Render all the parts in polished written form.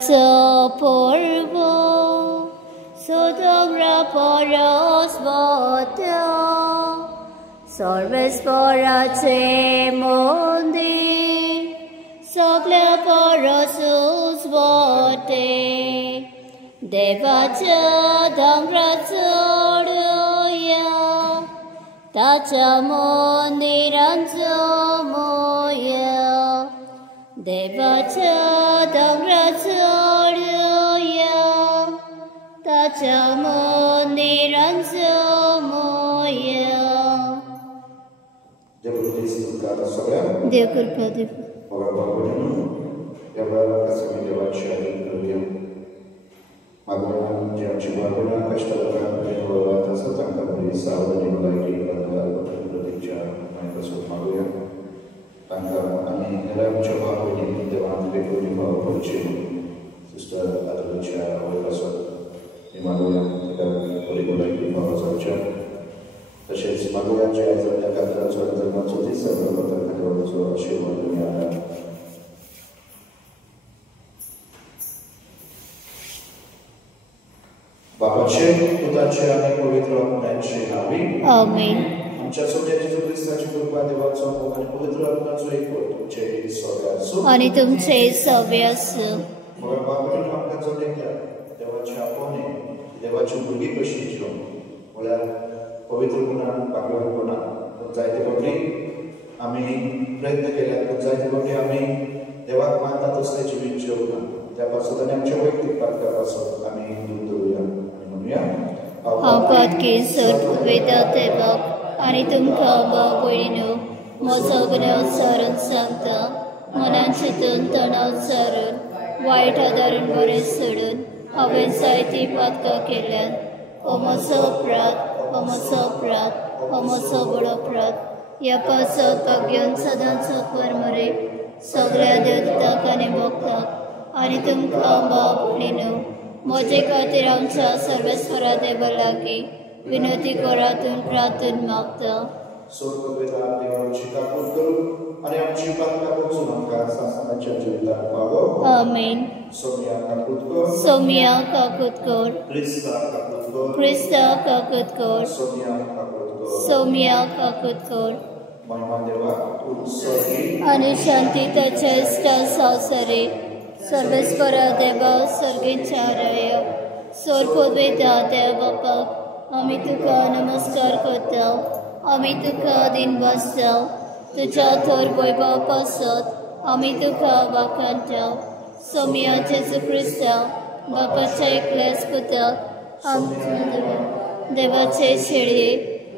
Polvo sotogra poros voto sorves porace mondi sogle porosus vote devacha dangratsoruya tacha mondiranzomoya devacha dangratsoruya tacha mondiranzomoya. Dia kurpa Dewa. Magana janji magana kashtakan penyuluhan tasatang kabri sahabat dimulai pada berbicara Microsoft Magoya tangga ani dalam coba begini dewan beku di bawah polisi suster ada bicara oleh pasal di Magoya tidak boleh mulai di bawah saja terus Magoya jaya terdekat dan suara termasuk di sebelah kota kedua suara siapa dunia Bapacie, Utacie, a Pavitru Atmacie, Amin. Amen. आमच्या सोबत येशू ख्रिस्ताची कृपा देवाचा मोह आणि पवित्र आत्म्याचा एक तुमचे सगळे असो आणि तुमचे सगळे असो. मग बाबाने आमका जो देखला देवाच्या आपणे देवाची मुलगी कशी जीवन मला पवित्र गुणान पागल गुणान जायते बघी आम्ही प्रयत्न केला पण जायते बघी आम्ही देवाक मानतात असले जीवन जीवन त्यापासून आणि आमच्या वैयक्तिक पातळीपासून आम्ही दूर दूर Angkat kisah beda tebak, ani tumka bagoinu, mosogna sarun sangta, mananchitun tanau sarun, white adarun boresudun, aben saiti patka kelan, homosoprat, homosobodoprat, yapaso pagyon sadan sokwarmare, sogla deudtakane boktak, ani tumka bagoinu. मोजे खातीर आमच्या सर्वेस्वरा देवालागी विनंती करातून प्रार्थना मागता. स्वर्गपिता देवाची काकूत करू आणि आमची पातळी पोचून आमका शासनाच्या जीवितात पावो. आमेन. सोमिया काकूत कर. सोमिया काकूत कर. क्रिस्ता काकूत कर. क्रिस्ता काकूत कर. सोमिया काकूत कर. सोमिया काकूत कर. महिमा देवा तू स्वर्गी आणि शांती त्याच्या इष्टा संसारी सर्वेस्वरा देवा सर्गीच्या राय सोरपोवेदा देव बापा आम्ही तुका नमस्कार करता आम्ही तुका दिन बसता तुझ्या थोर वैभव पासत आम्ही तुका वाखाणता सोमिया जेजू ख्रिस्ता बापाच्या एकल्याच पुताक आमच्या देवाचे शेळये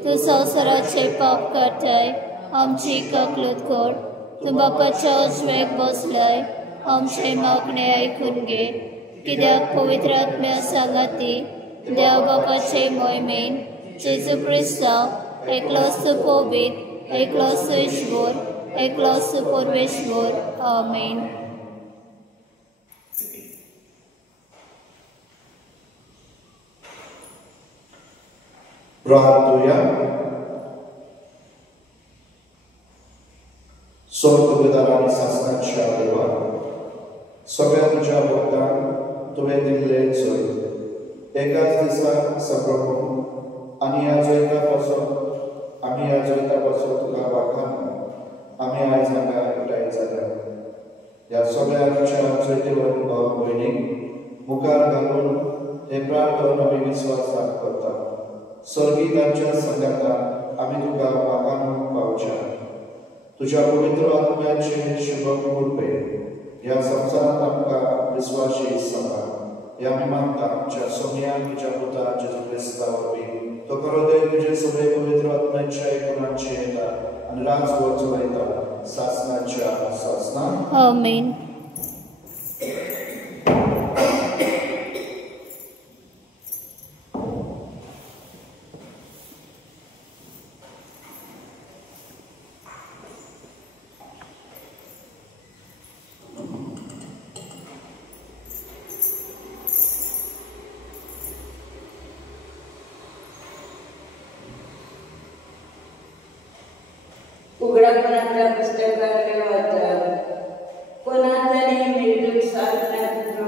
तू संसाराचे पाप काढताय आमची काकलूत कर तू बापाच्या उजव्याक बसलाय आमचे मागणे ऐकून घे कित्याक पवित्र आत्म्या सांगाती देव बापाचे मोहिमेन जेजू ख्रिस्ता एकलोच पवित एकलोच ईश्वर एकलोच परमेश्वर आमेन. प्रार्थना स्वर्गपिता आणि शासनाच्या देवा सगळ्या तुझ्या भक्तांक तुवें दिल्ले चोय एकाच दिसा सप्रभू आनी ह्या जैता पासून तुका वाखाण आमी आयज हांगा एकठांय जाल्या ह्या सगळ्या आमच्या जैतेवर भाव भयणीक मुखार घालून हे प्रार्थना आमी विश्वासान करता स्वर्गीतांच्या संगातान आमी तुका वाखाणूंक पावच्या तुझ्या पवित्र आत्म्याचे शुभ कृपे ह्या संसारात आमकां विश्वासी सांबाळ ह्या आमी मागता आमच्या सोमिया तुझ्या पुता जेजू ख्रिस्ता वरवीं तो खरो देव तुजे सगळे पवित्र आत्म्याच्या गुणांचे येता आनी राजभर चलयता शासनाच्या शासनान आमेन. उघडपणाच्या पुस्तकाकडे वाचा कोणाचाही मृत्यू साधण्यात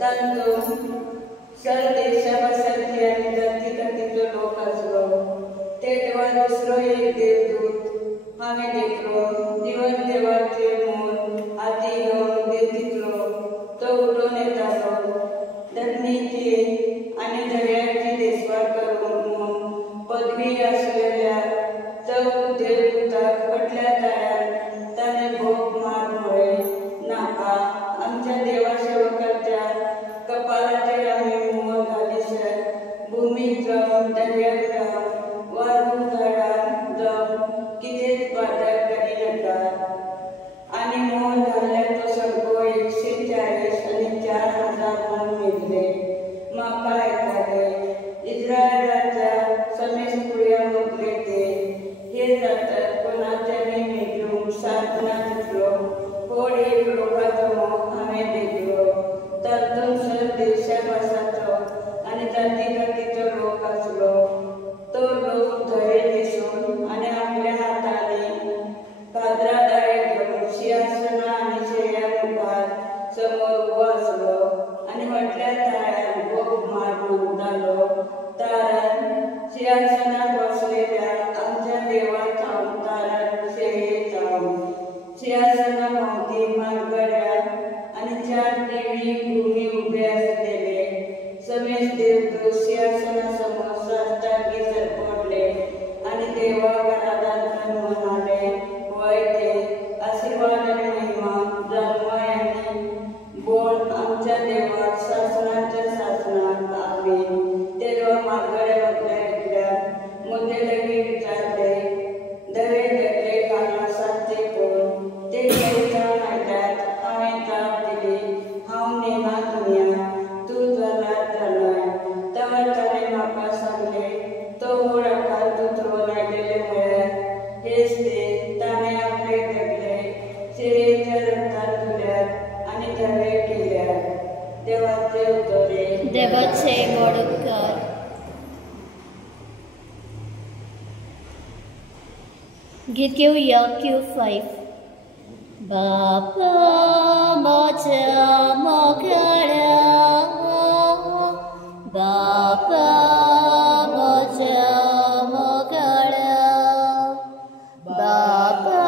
तातूंत सरदेशावासाची आनी धरती खातीरचो लोक आसलो. तेदवा दुसरो एक देवदूत हांवें देखलो. दिवस देवाचे मूल हाती घेवन देंवतीतलो. तो उडून येतालो. धरणीची आनी दर्याची देसवार करूंक म्हूण पदवी आसलेल्या चौक देवदूताक फाटल्या ताळ्यान ताणें भोग मार म्हळें, नाका, आमच्या देवा सेवकाच्या कपालाचेर आमी मोल घालीसर भुमीक जावन दर्याक जावन वा झाडां जावन कितेंच बाजार करिनाका. आनी मोल घाल्ल्या तो सगळो 140 आनी 4,000 म्हूण मेजले. म्हाका आयकले. इस्रायलाच्या समेस कुळ्या मोगले ते. हे जातात कोणाच्यानी मेजूंक साधना दितलो. व्हड एक लोकाचो मोग हांवें देखलो. तातूंत सरदेशावासाचो आनी जाती खातीरचो लोक आसलो. तो लोक धवे दिसून आनी आपल्या हातांनी काजरा दाळे घेवन सिंहासनां आनी शेळ्या मुखार समोर उबो आसलो आनी फाटल्या ताळ्यान भोग मार म्हणटालो. तारान सिंहासनार बसलेल्या आमच्या देवा थावन तारान शेळये थावन सिंहासना भोंवती मारगड्या आनी 4 दिवी भुमी उबे आसलेले. समेस देवदूत सिंहासना समोर साश्टांगी पडले आनी देवाक आराधन म्हणाले, वय ते आशीर्वाद आनी महिमा जन्मय आनी बोल आमच्या देवाक शासनाच्या शासनाक आमीन. तेदवा मारगड्या म्हटल्यार मुद्दे लगीं विचारले, धवे धरले काना साचे कोण. ते देवतान आयल्यात. हांवें जाप दिली, हांव नेना दुनिया, तूं जाल्यार जाणय. तेवा ताणें म्हाका सांगले, तो व्हड आकार दोतोर आयलेले म्हळ्यार हेच ते. ताणें आपले धरले, शेळयेच्या रगतान धुल्यात आनी धवे केल्यात. देवाचे उतोरे. देवाचे व्हड उपकार. गीत घेवया Q5. बापा म्हज्या मोगाळ्या, बापा म्हज्या मोगाळ्या, बापा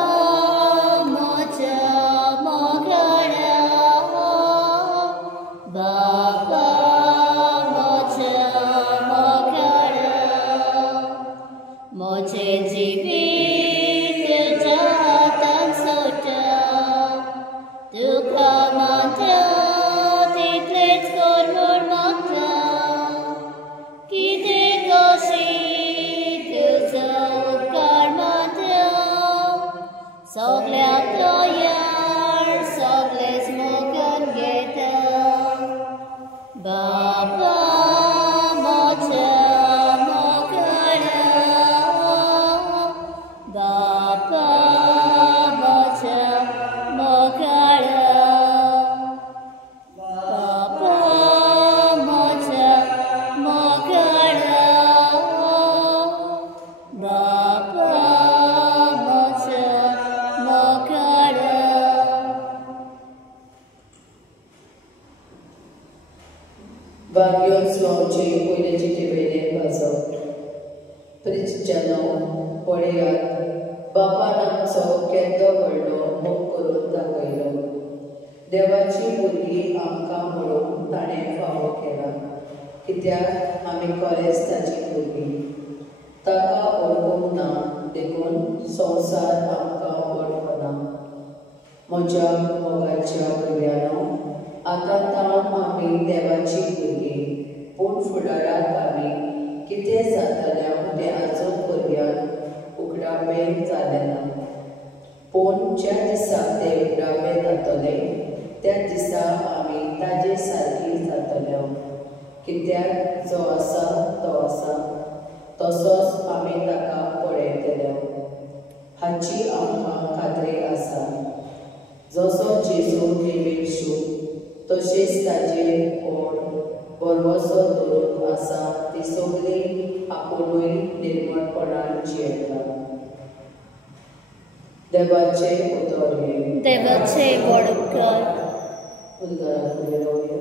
म्हज्या मोगाळ्या, बापा म्हज्या मोगाळ्या. म्हजें जिवीत तुज्या हातांत सोडटा. तुका मागता तितलेंच कर म्हूण मागता. कितें कशी तुजो उपकार मागता. सगळ्याक तयार, सगळेच मोगान घेता. बापा म्हज्या मोगाळ्या, बापा म्हज्या मोगाळ्या, बापा म्हज्या मोगाळ्या, बापा म्हज्या मोगाळ्या. Varios loci poi ci vede bazo. Prichjano पळयात बापान आमचो केदो व्हडलो मोग करून दाखयलो. देवाची भुरगीं आमकां म्हणून ताणें फावो केला. कित्याक आमी खरेंच ताची भुरगीं. ताका ओळखूंक ना देखून संवसार आमकां वळखना. म्हज्या मोगाच्या भुरग्यांनो, आतां आमी देवाची भुरगीं, पूण फुडाराक आमी कितें जातलें तें आजून पर्यान उगडावें जालें ना. पूण ज्या दिसा तें उगडावें जातलें त्या दिसा आमी ताजे सारकी जातल्यो. कित्याक जो आसा तो आसा, तसोच आमी ताका पळयतल्यो. हाची आमकां खात्री आसा. जसो जेजू नेमेशू तशेंच ताजेर कोण भरवसो दवरून आसा ती सगळीं आपुणूय निर्मळपणान जियेता. देवाचे उतोरे. देवाचे व्हड उपकार. उद्गारां फुडें रावया.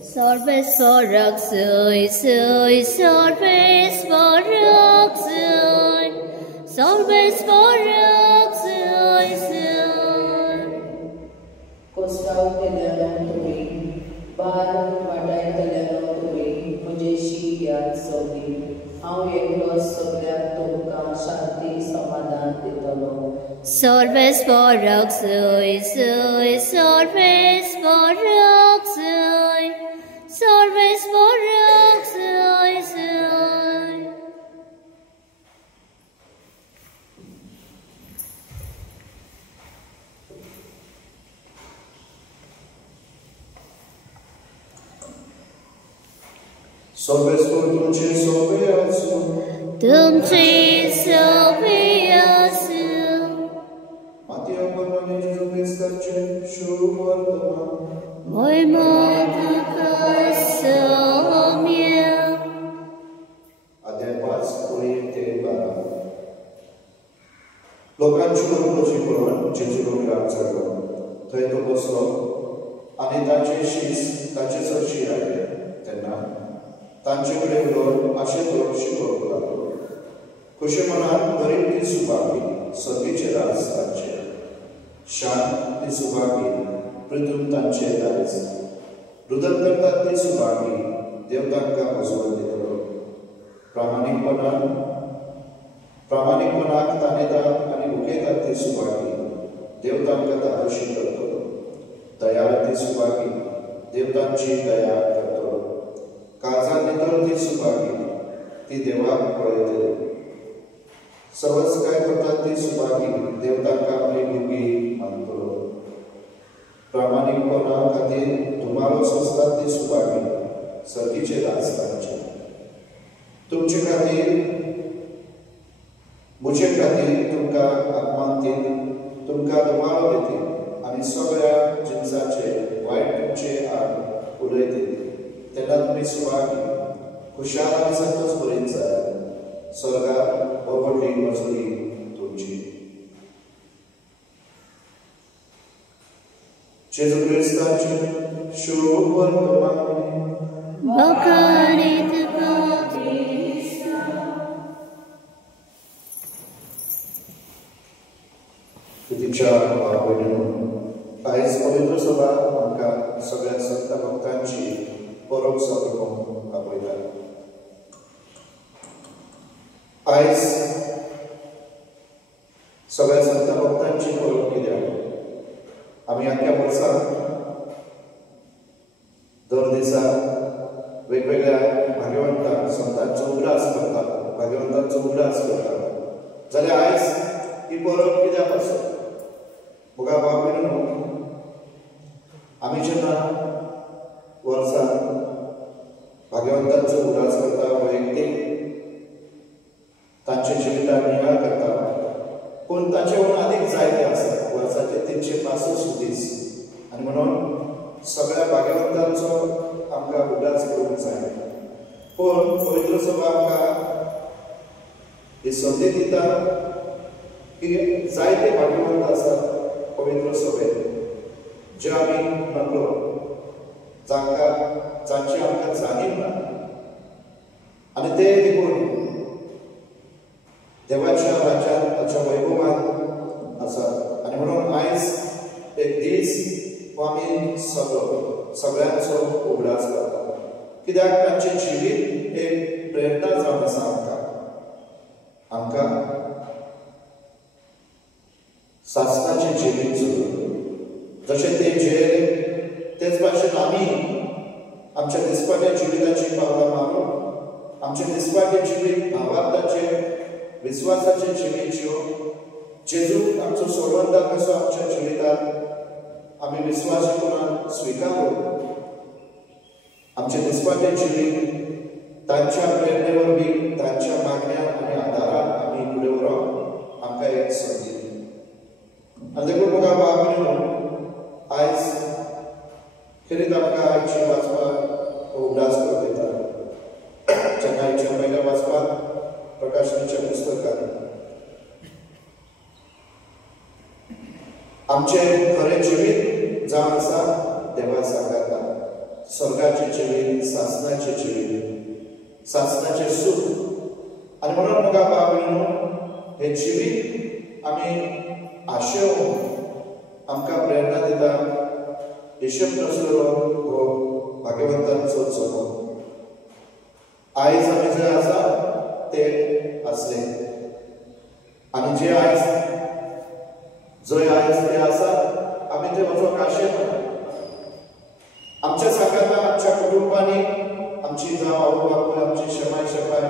Sorbesporak sui, sui, sorbesporak sui, sorbesporak sui, sui. कोसरावतेल्यानो तुमी बार वाटायतल्यानो तुमी म्हजेशी याद सोदी हांव एकलो सगळ्याक तुमकां शांती समाधान दितलो Sorbesporak sui, sui, sorbesporak sui, sorbesporak sui, sui. Sorbescur dulce sobeasu, Dulce sobeasu, Matia Părmane Jesu Hristace, șuvartăma, moi măducă somia. adepas proiecte bara. लोकांचो लोची करून जेजूलो विराट जालो थंय तो बसलो आनी ताचे शीस ताचे चडशी आयले तेन्ना तांचे कडेन उलोवन आशे करून शिकोवंक लागलो खुशी मनान गरीब ती सुभागी सर्गीचे राज तांचे शांत ती सुभागी पृथून तांचे दायज रुदन करतात ती सुभागी देव तांकां बसोवन दितलो प्रामाणिकपणाक तानेतात आनी उखयतात ती सुभागी देव तांकां दारोशी करतलो दयाळ ती सुभागी देव तांची दया करतलो काळजांत नितळ ती सुभागी ती देवाक पळयतली सहज काय करतात ती सुभागी देव तांकां आपली भुरगी मानतलो प्रामाणिकपणा खातीर धुमालो सोंसतात ती सुभागी सर्गीचे राज तांचे तुमचे खातीर म्हजे खातीर तुमकां आत्मान दीन तुमकां दुबारो दितील आनी सगळ्या जिन्साचे वायट तुमचे आड उडयतील तेन्ना तुमी सुभागी खुशाल आनी संतोश भरीत जाय स्वर्गांत हो व्हडली मजुरी तुमची जेजू क्रिस्ताचे शुभ वर्तमान Bakarit Krista. तुझ्या भावनेनो आयज पवित्र सभा आमकां सगळ्या संत भक्तांची परब सभा आपयता आयज सगळ्या संत भक्तांची परब कित्याक आमी आख्या वर्साक दर दिसा वेगवेगळ्या भाग्यवंतांक संतांचो उगडास करतात भाग्यवंतांचो उगडास करतात जाल्यार आयज ही परब कित्याक आसत मुगा बाबीनो आमी जेन्ना वर्साक भाग्यवंतांचो उगडास करता वैयक्तीक तांचे जिविताक नियाळ करता पूण ताचेहून अदीक जायते आसतात वर्साचे 365 दीस आनी म्हणून सगळ्या भाग्यवंतांचो आमकां उगडास करूंक जाय पूण पवित्र सभा आमकां ही संदी दिता की जायते भाग्यवंत आसात पवित्र सभेत जे आमी नकळो जांची आमकां जाणीव ना आनी ते देखून देवाच्या राज्यांत ताच्या वैभवांत आसात आनी म्हणून आयज एक दीस हो आमी सगळ्यांचो उगडास करता कित्याक तांचें जिवीत एक प्रेरणा जावन आसा आमकां सासणाचें जिवीत जगून जशें ते जेले तेच भाशेन आमी आमच्या दिसपाट्या जिविताची पावलां मारून आमचें दिसपाटें जिवीत भावार्थाचें विश्वासाचें जिवीत जिवून जेजूक आमचो सोडवंता कसो आमच्या जिवितांत आमी विश्वासीपणान स्विकारून आमचें दिसपाटें जिवीत तांच्या प्रेरणे वरवीं तांच्या मागण्या आनी आदारान आमी फुडें व्हरोंक आमकां एक संदी आनी देखून म्हाका बाबीनो आयज खरीच आमकां आयची वाचपाक उगडास करून दिता जेन्ना आयच्या पयल्या वाचपाक प्रकाशनाच्या पुस्तकांत आमचें खरें जिवीत जावन आसा देवा सांगाता स्वर्गाचे जिवीत, सासनाचे जिवीत, सासनाचे सुख। आणि म्हणून मग बाबीनो हे जिवीत आम्ही आशेव आमकां प्रेरणा दिता येशू ख्रिस्ताचो हो भाग्यवंतांचो जल्म। आयज आमी जंय आसा ते आसले आनी जे आयज जंय आयज ते आसा आमी ते वचोंक आशेना। आमच्या सांगाता आमच्या कुटुंबांनी आमची जावं आवय बापूय, आमची शेमाय शेपाय,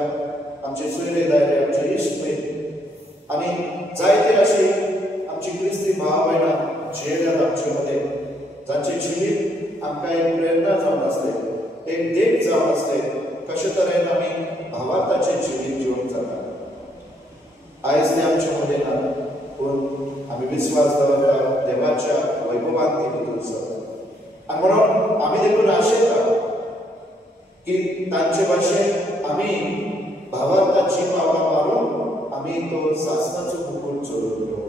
आमचे सोयरे दायरे, आमचे इश्ट मैत्रीण आनी जायते अशी आमची क्रिस्ती भाव भयणां जियेल्यात आमचे मदें, जांचे जिवीत आमकां एक प्रेरणा जावन आसले, एक देख जावन आसले कशे तरेन आमी भावार्थाचें जिवीत जिवंक जाता। आयज ते आमचे मदें ना, पूण आमी विस्वास दवरता देवाच्या वैभवांत ते भितर आसा। आनी म्हणून आमी देखून आशेता की तांचे भाशेन आमी भावार्थाची पावलां मारून आमी तो सासणाचो मुकुट चोरून घेवं।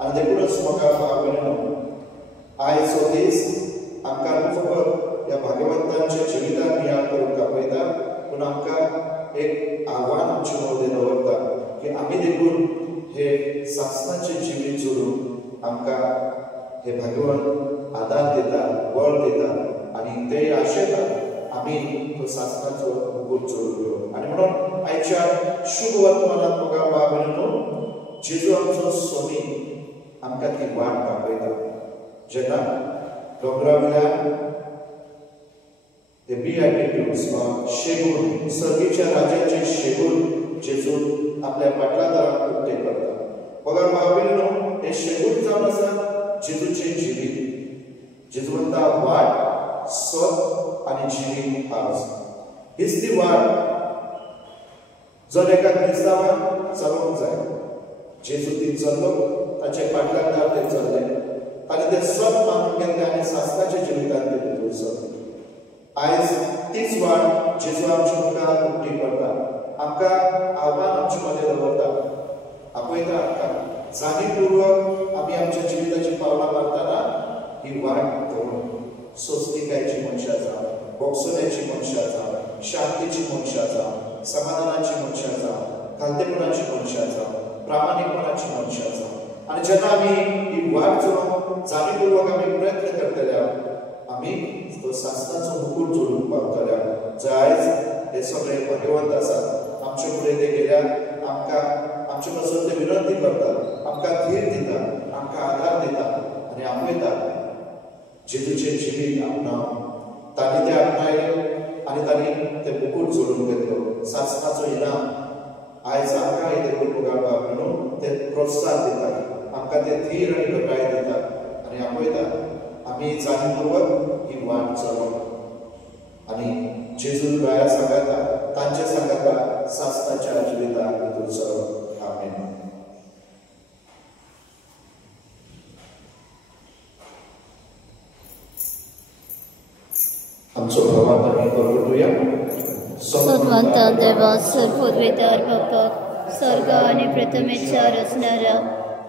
आनी देखूनच म्हाका भावना आयज हो दीस आमकां फकत ह्या भाग्यवंतांच्या जिविताक याद करूंक आपयता, पूण आमकां एक आव्हान आमचे मदें दवरता की आमी देखून हे सासणाचे जिवीत जोडून आमकां हे भगवंत आदार दिता, बळ दिता आनी ते आशेता आमी तो सासणाचो मुकुट जोडून घेवं। आनी म्हणून आयच्या शुभ वर्तमानांत म्हाका बाबीनो जेजू आमचो स्वामी आमकां ती वाट दाखयता। जेन्ना दोंगरा वयल्यान ते बीएटिट्यूड्स शेगून सर्गीच्या राजाचे शेगून जेजून आपल्या पाटलादाराक उक्ते करता। बघा बाबीनो हे शेगून जावन आसा जेजूचे जिवीत। जेजूवंता वाट, सत आनी जिवीत आज हीच ती वाट जर एका क्रिस्तावान चलोवंक जाय। जेजू ती चल्लो, ताचे पाटलादार ते चल्ले आनी ते सत मानून गेले आनी सासणाच्या जिवितांत ते भितर सरले। आयज तीच वाट जेजू आमच्या मुखार उक्ती करता, आमकां आव्हान आमचे मदें दवरता, आपयता आमकां जाणीवपूर्वक आमी आमच्या जिविताची पावलां मारतना ही वाट धरून सोंसणिकायची मनशां जावं, बोगसुल्याची मनशां जावं, शांतीची मनशां जावं, समाधानाची मनशां जावं, घालतेपणाची मनशां जावं, प्रामाणीकपणाची मनशां जावं। आनी जेन्ना आमी ही वाट चलोवंक जाणीवपूर्वक आमी प्रयत्न करतले आमी तो सासणाचो मुकुट जोडून पावतले। जे आयज हे सगळे भाग्यवंत आसात आमचे फुडें ते गेल्यार आमकां आमचे पासून ते विनंती करतात, आमकां धीर दितात, आमकां आदार दितात आनी आपयतात जेजूचें जिवीत आपणावन। तांणी ते आपणायलें आनी तांणी ते मुकुट जोडून घेतलो, सासणाचो इनाम। आयज आमकां हे देखून मुखार म्हणून ते प्रोत्साहन दितात, आमकां ते धीर आनी घटाय दितात आनी आपयतात आमी जाणीवपूर्वक ही वाट चलोवप आनी जेजू गोंया सांगाता तांचे सांगाता सासणाच्या जिविताक भितर सरप। आमेन। आमचो भावार्थ आमी परगटुया। सत्वंत देवा सर्वोद्वेदार बापाक स्वर्ग आनी प्रथमेच्यार असणारा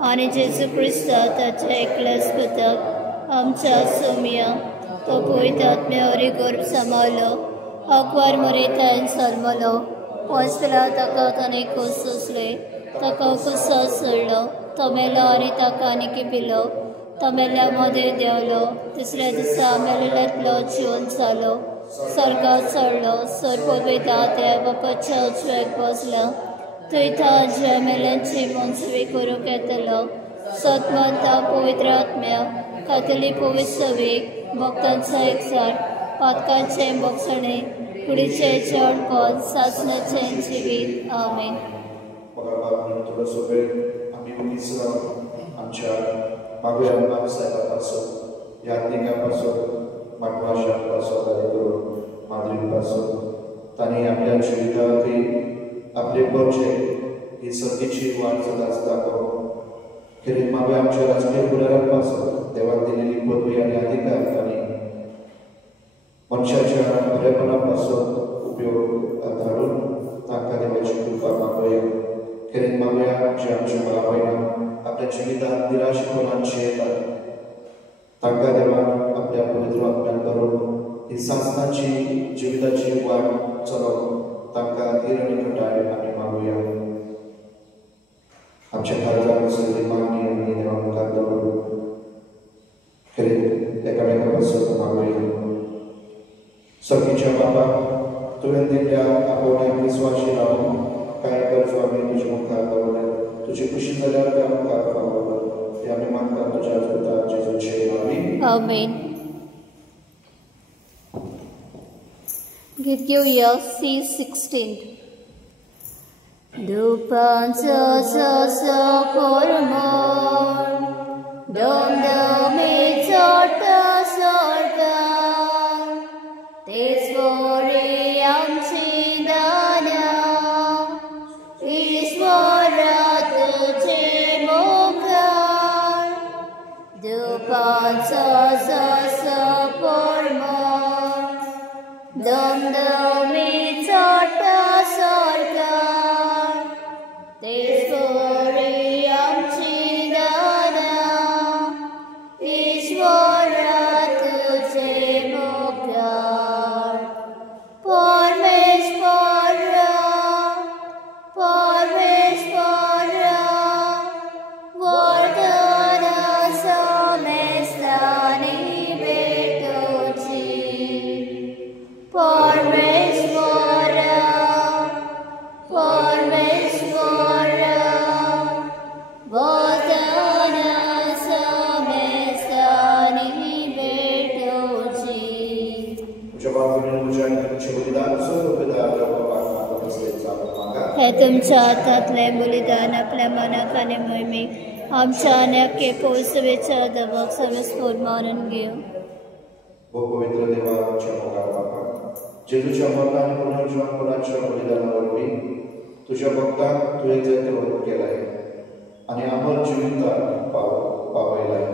आनी जेजू क्रिस्ता ताच्या एकल्याच पुताक आमच्या सोमिया तो पवित्र आत्म्यावरी गर्भ सांबाळलो, अकवार मरेतान सल्मलो, पोसला ताका ताणें खोस सोंसले, ताका खुसा सोडलो, तो मेलो आनी ताका आनी पिलो, तो मेल्ल्या मदें देंवलो, तिसऱ्या दिसा मेलेल्यांतलो जिवन जालो, स्वर्गांत चडलो, सर्वोद्वेदा त्या बापाच्या उजव्याक बसला, थंय ताच्या मेल्यांची मनसुबी करूंक येतलो। सत्वंत पवित्र आत्म्या कातोलीक पवित्र सभेक भक्तांचो एकचार, पातकांचें भोगसणे, कुडीचें जेवणपण, सासणाचें जिवीत। आमेन। थोडोसो वेळ आमी आमच्या मागुया बाब साहेबा पासून यात्रिका पासून माटवाशां पासून आनी करून माद्री पासून तांणी आपल्या जिवितांत आपले प्रोजेक्ट ही सर्तीची वाट सदांच दाखोवप। खेरीत मागुया आमच्या राजकीय फुडाऱ्यां पासून देवाक दिलेली पदवी आनी अधिकार तांणी मनशाच्या बरेपणा पासून उपयोग धाडून तांकां देवाची कृपा मागुया। खेरीत मागुया जे आमचे भाव भयणां आपल्या जिवितांत निराशेपणान जियेतात तांकां देवान आपल्या पवित्र आत्म्यान धरून ही सासणाची जिविताची वाट चलोवंक तांकां धीर आनी घटाय आमी मागुया. आमच्या भारताक सगळी मागणी आमी देवा मुखार दवरून खरें एकामेका पासून मागुया. सर्गीच्या बाबा, तुवें दिल्ल्या आपोवण्याक विस्वाशी रावून कांय गरजो आमी तुजे मुखार दवरल्यात. तुजी खुशी जाल्यार त्या मुखार पावलो. हे आमी मागता तुज्या पुता जेजूचे नांवान. आमेन. गीत घेवया C16. Dupansa sa pormor, domdami chorta sorga, Tesvori amchi dana, Ishvara tujhe mokar. Dupansa sa pormor, domdami chorta sorga, Tesvori amchi dana, Ishvara tujhe mokar. Parmeshvara, Parmeshvara, Vardhana samestani betochi. Parmeshvara, Parmeshvara, Vardhana samestani betochi. हे तुमच्या हातातले बलिदान आपल्या मनाक आनी मोहिमेक आमच्या अनेक पोसवेच्या दबाक सर्वस्फोट मारून घेऊ. ओ पवित्र देवा, आमच्या मोगाळ बापा, जेजूच्या मरणान आनी पुनर्जीवनाच्या बलिदाना वरवीं तुज्या भक्तांक तुवें जैत वरून केलाय आनी अमर जिविताक पावयलाय.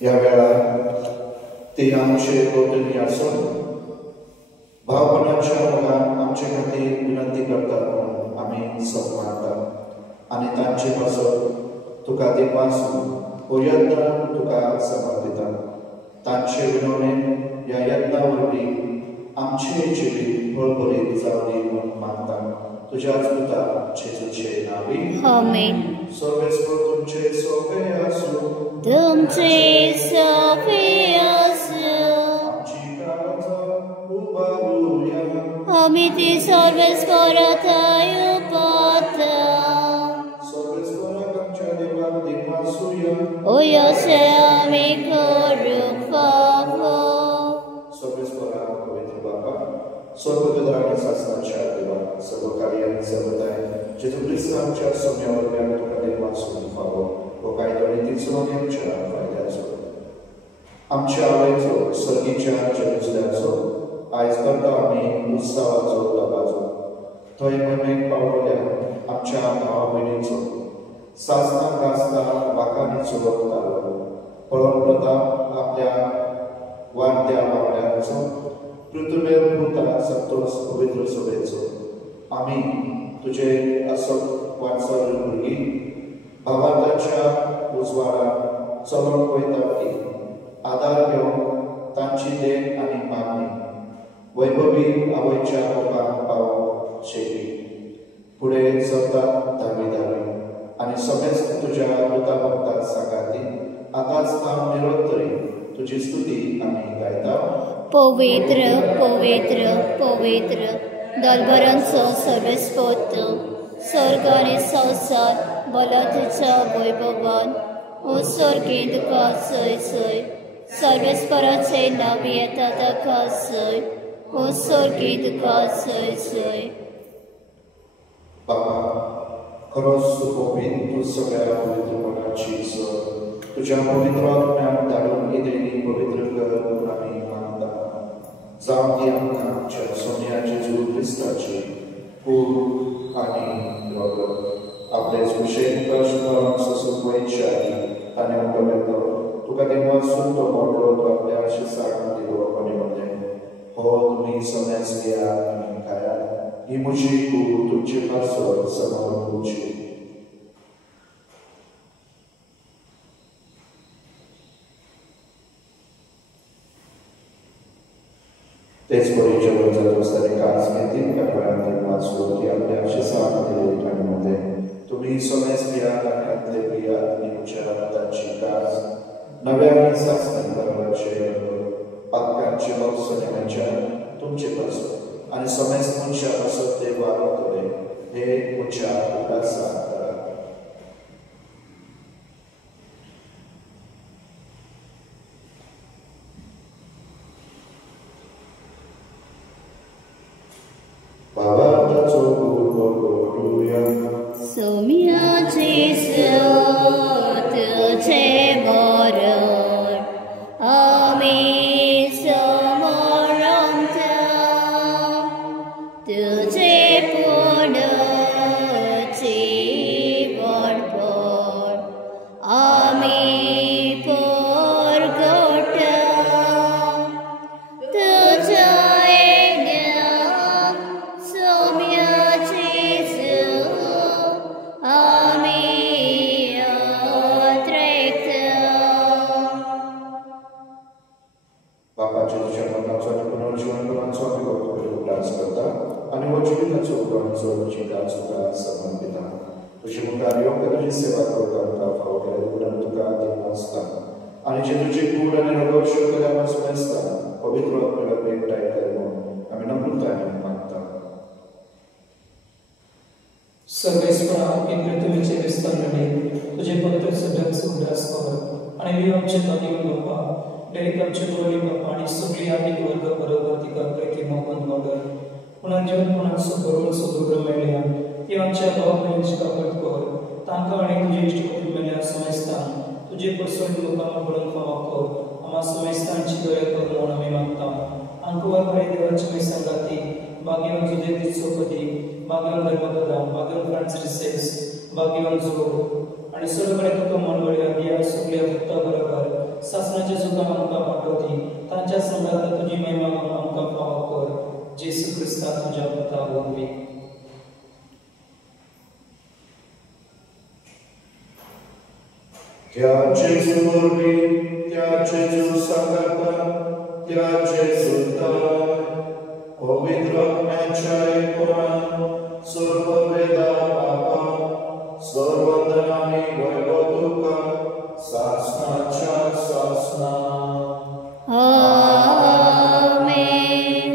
ह्या वेळार ती आमचे भोंवतणी आसून भावपणाच्या मोगान आमचे खातीर विनंती करतात म्हणून आमी सोप मानतात आनी तांचे पासून तुका दिवपासून हो यत्न तुका समर्पितात. तांचे विनवणेन ह्या यत्ना वरवीं आमचे जिवीत फळभरीत जावली म्हणून मागतात. तुज्याच पुता जेजूचे नांवान. आमेन. सर्वेस्पर तुमचे सोपे आसूं, तुमचे सोपे आसूं, आमची काळजां उबारूया. आमी ती सर्वेस्पराताय पाता. सर्वेस्पराक आमच्या देवाक दिवपासूया. ओ अशें आमी करूंक फावो. सर्वेस्पराक पवित्र बापा, स्वर्गदूत आनी सासणाच्या देवा, सर्व कार्य आनी सर्वदाय जेजू ख्रिस्त आमच्या सोम्या वरव्यान तुका दिवपासून फावो. हो कायदो नितीचो आनी आमच्या फायद्याचो. आमच्या आवयचो सर्गीच्या जेरुसल्याचो आयज करता आमी उत्सवाचो लाभाचो. थंय मोहिमेक पावल्या आमच्या भावा भयणीचो सासणाक गासता वाकांनी चुरत घालो. पळोवन प्रताप आपल्या वाडत्या बाबड्याचो पृथ्वीर भूता संतोष पवित्र सभेचो आमी तुजे आसत वाटसर भुरगीं भावार्थाच्या उजवाडाक चलोन वयता की आदार घेवन तांची देख आनी मागणी वैभवी आवयच्या लोकांक पावोवंक शेकी. फुडें सरतात धावी धावी आनी समेस्त तुज्या दुता भक्ताक सांगाती आतांच हांव निरोत्तरी तुजी स्तुती आमी गायता. पवित्र पवित्र पवित्र दरबारांचो सर्वेस्पोत स्वर्ग आनी संवसार बला तुज्या वैभवान. ओ सर्गी तुका सय सय, सर्वेस्पराचे नांव येता ताका सय. ओ सर्गी तुका सय सय. बाबा, खरोच तूं पवित्र, तूं सगळ्या पवित्रपणाची सर. तुज्या पवित्र आत्म्याक धाडून इदेली पवित्र कर म्हूण आमी मागता. जावं ती आमकां आमच्या सोन्या जेजू क्रिस्ताची कूड आनी रगत आपले सुशेन कश्ट भरून सोसून वयच्या ताणें आमकां येतो. तुका देवासून तो मोडलो तो आपल्या आशिसाक दिलो कोणे म्हणलें. हो तुमी समेज घेयात आनी खायात. ही म्हजी कूड तुमचे पासर समोर उरची. तेच बरोबर जर दुसरे काज घेतील का वेळात वाचलो की आपल्या आशिषात दिले ठाण्यामध्ये तुम्ही सोमेस पियात आणि पियात निमच्या रक्ताची काज नव्याने सासणी बरोबरचे पाकांचे लोकसनेच्या तुमचे पासून आणि सोमेस मुंच्या पासून ते वाढवतले हे मुंच्या उदासा करा. Somiaci săt ce moră, ami să morăm tu ce pună ci vorbor, ami por gota, tu ce सेवा करता फावले उडन तुका दिवसता आणि जे तुझे कूड आणि रगोट शोधल्या समजता पवित्र आत्म्याला भेटाय करून आम्ही नम्रताने मागता. सर्वेश्वरा केंद्र तुझे विस्तारणे तुझे पवित्र सडक सुंदरस कर आणि मी आमचे तानी लोपा डेरिक आमचे गोळी बापा आणि सगळी आधी वर्ग बरोबर तिका प्रीती मोहन वगर पुन्हा जीवन पुन्हा सुबरोबर सुदृढ मेळ्या ती आमच्या भावनांची कापड कर तांका आणि तुझे इष्टपती मेल्या समजतान तुझे परसोड लोकांना पडून फावा कर आम्हा समजतांची दया कर म्हणून आम्ही मागता. अंकुवार बरे देवाची मी संगाती भाग्यवान तुझे दिसोपती भाग्यवान धर्मपदा भाग्यवान फ्रान्सिस सेक्स भाग्यवान जोग आणि सर्व बरे तुका मनवळ्या या सगळ्या भक्ता बरोबर शासनाच्या चुका आमका पाठवती तांच्या संगात तुझी महिमा आमका फावा कर. जेसू ख्रिस्ता तुझ्या पिता वरवी. त्या जेजू वरवी त्या जेजू संगाता त्या जेजू पवित्र आत्म्याच्या एकूण सर्व वेदा बापा सर्व वंदनाने वैभव तुका शासनाच्या शासना. आमेन.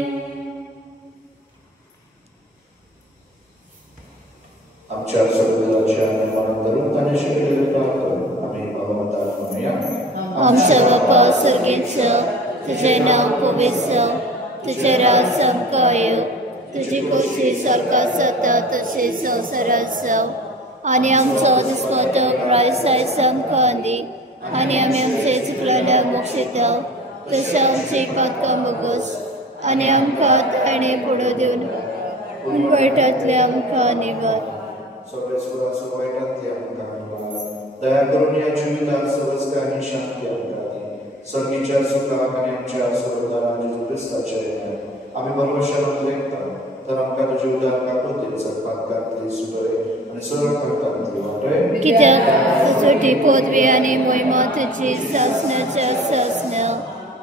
आमच्या सगळ्याच्या मनातून त्याने शिकलेले प्रार्थना आम्ही भगवंताला म्हणूया. आमच्या बापा स्वर्गीय तुझे नाव पवित्र तुझे राज संकाय तुझी कोशी सारखा सता तसे संसारात जाव आणि आमचो दिसपतो क्रायसाय संकांदी आणि आम्ही आमचे चुकलेल्या मोक्षिता तशा आमची पातका मुगस आणि आमकां ताणे पुढे देऊन वाईटातले आमकां निवार. सर्वेश्वराचो वाईटातले आमकां निवार. दया करून या जीवितात सर्वस्का आणि शांती आमकां दी. सर्गीच्या सुखाक आणि आमच्या स्वर्गदारान जेजू ख्रिस्ताच्या येण्यार आम्ही भरवशान लेखता तर आमकां तुजे उदार काकोते सत्पातकांतली सुटय आणि सर्व कर्तांतली वाटय. कित्याक तुझी पदवी आणि महिमा तुझी शासनाच्या शासना.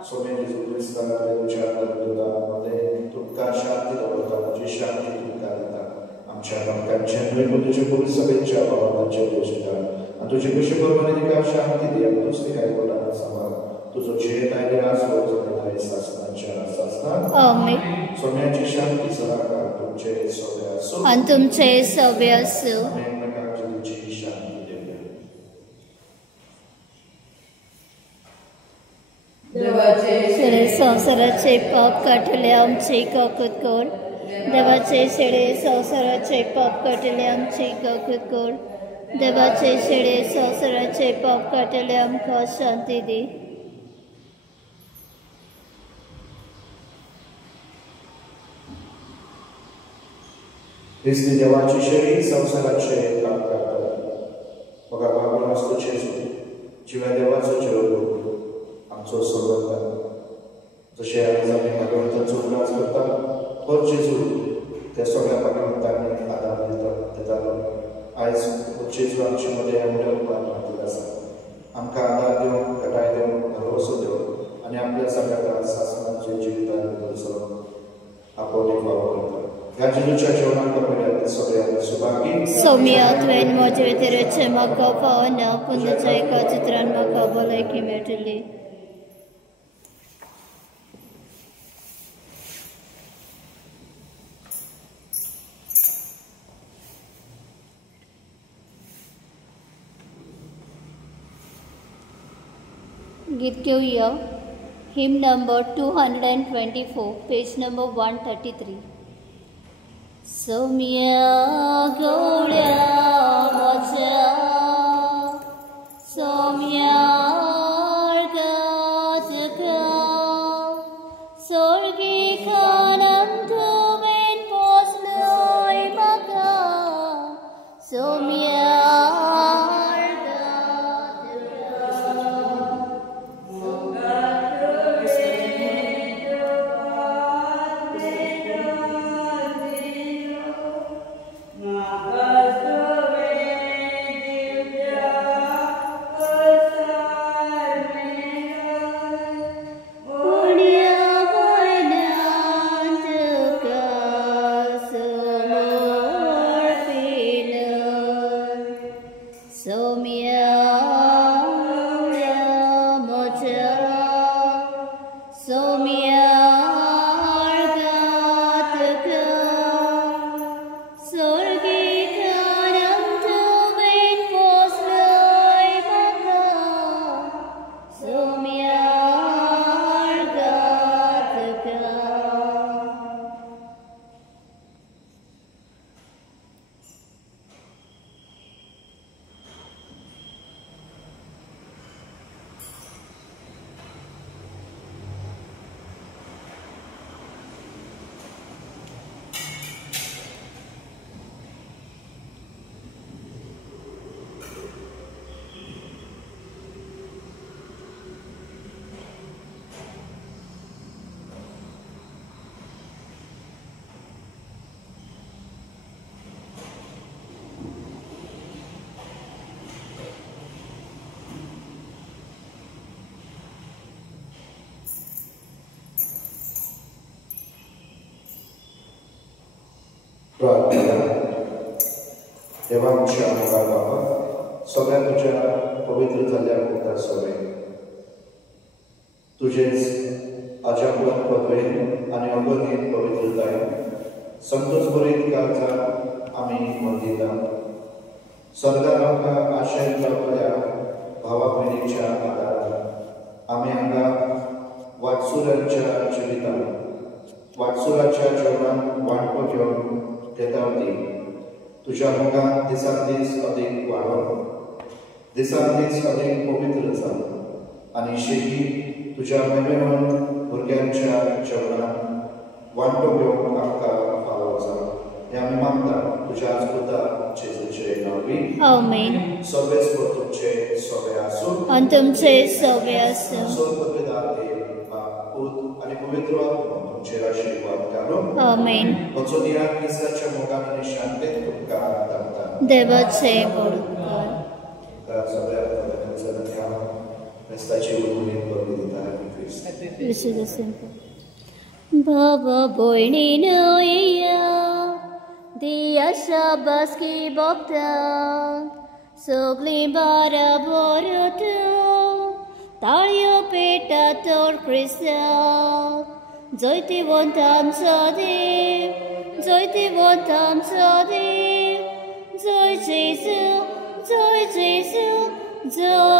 सोमे जेजू ख्रिस्ता देवच्या दूतांमध्ये तुमकां शांती दवरता तुजी शांती तुमकां दिता. आमच्या लोकांचे न्हय तुजे पुरी सभेच्या भावनांचे दोषिता आणि तुजे कशे परमाने तिका शांती दी आणि दुसरी काय कोणाला सांभाळ तुझो झेत आयले आसलो जगताय शासनाच्या शासना. आमेन. सोम्याची शांती सदाकाळ तुमचे सगळे असो आणि तुमचे सगळे असो. तुझी शांती देव. शेळे संसाराचे पाप काटले आमचे काकूत कोण. देवाचे शेळे संसाराचे पाप काटले आमचे काकूत कोण. देवाचे शेळे संसाराचे पाप काटले आमकां शांती दी. ख्रिस्ती देवाची शेळी संसाराचे काम करतात. बघा बाबा असतो जेजू जिव्या देवाचो जेवलो आमचो संबंध जशे आयज आमी भगवंताचो उल्हास करता तो जेजू त्या सगळ्या भगवंतांनी आदार दितालो. आयज जेजू आमचे मध्ये उपान आसा. आमकां आदार दिवन घटाय दिवन भरवसो दिवन आनी आपल्या सगळ्या शासनाचे जिवितान पोटवाव करता. ह्या जेजूच्या जेवणाक पयल्यार सगळ्यांक सुभागी. सौम्या तुवें म्हजे व्यतिरेकचे म्हाका पावना, पूण तुज्या एका चित्रान म्हाका भलायकी मेळटली. गीत घेऊया. हिम नंबर 224, पेज नंबर 133. सौम्या गवळ्या म्हज्या, सौम्या तुका सर्गीकानंद तुवें पोसलोय म्हाका, सौम्या प्रार्थना. देवा आमच्या मोगा बाबा, सगळ्या तुझ्या पवित्र जाल्ल्या मुखार सगळे तुझेच अजापुरात पदवेन आनी अगोदीन पवित्रताय संतोष बरीत काळजात आमी वंदिता. सदां आमकां आशय जावपल्या भावा भयणीच्या आदारान आमी हांगा वाटसुरांच्या जिवितांत वाटसुराच्या जेवणांत वांटो घेवन येतावती तुझ्या मोगान दिसान दीस अदीक वाडोवन दिसान दीस अदीक पवित्र जावन आनी शेगी तुझ्या मेमेवंत भुरग्यांच्या जेवणांत वांटो घेवंक आमकां फावो जावं हें आमी मागता तुज्या पुता जेजूचे नांवी. आमेन. सगळेच तुमचे सगळे आसूं आनी तुमचे सगळे आसूं. सर्वपिता देव पूत आनी पवित्र आत्मा तुमचेर आशिर्वाद घालून. आमेन. वचो दिया क्रिस्ताच्या मोगान आनी शांतेत तुमकां धाडटा. देवाचे बरोबर. सगळ्या क्रिस्ताची उर्मित बरी दिता. बाबा भयणीनो येया दिया शाबासकी भोगता सगळीं बारा बरोत ताळयो पेटा तोर क्रिस्तांव जैतिवंत आमचो देव जैतिवंत आमचो देव जय जेजू जय जेजू जय